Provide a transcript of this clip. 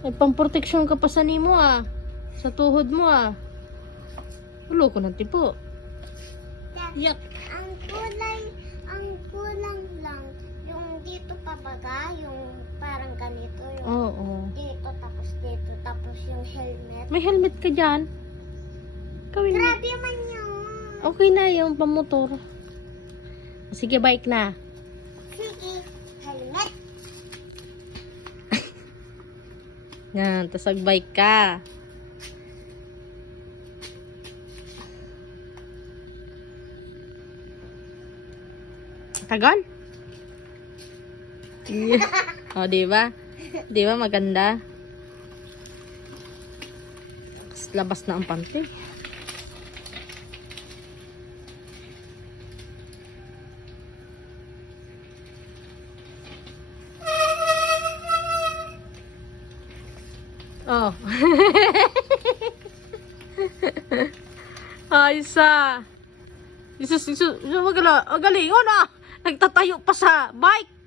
Ay, pamproteksyon ka pa sa nimo ah. Sa tuhod mo ah. Ulo ko ng tipo. Yak. Ang kulang lang, yung dito pabaga, yung parang ganito, yung Oo. dito, tapos yung helmet. May helmet ka dyan. Gawin mo. Grabe man yun. Okay na yung pamotor. Sige, bike na. Sige, helmet. Yan, tas bike ka. Tagal? Yeah. O, diba? Diba maganda? Labas na ang pante. Oh. Ay, isa. Magaling. Oh, na. Nagtatayo pa sa bike.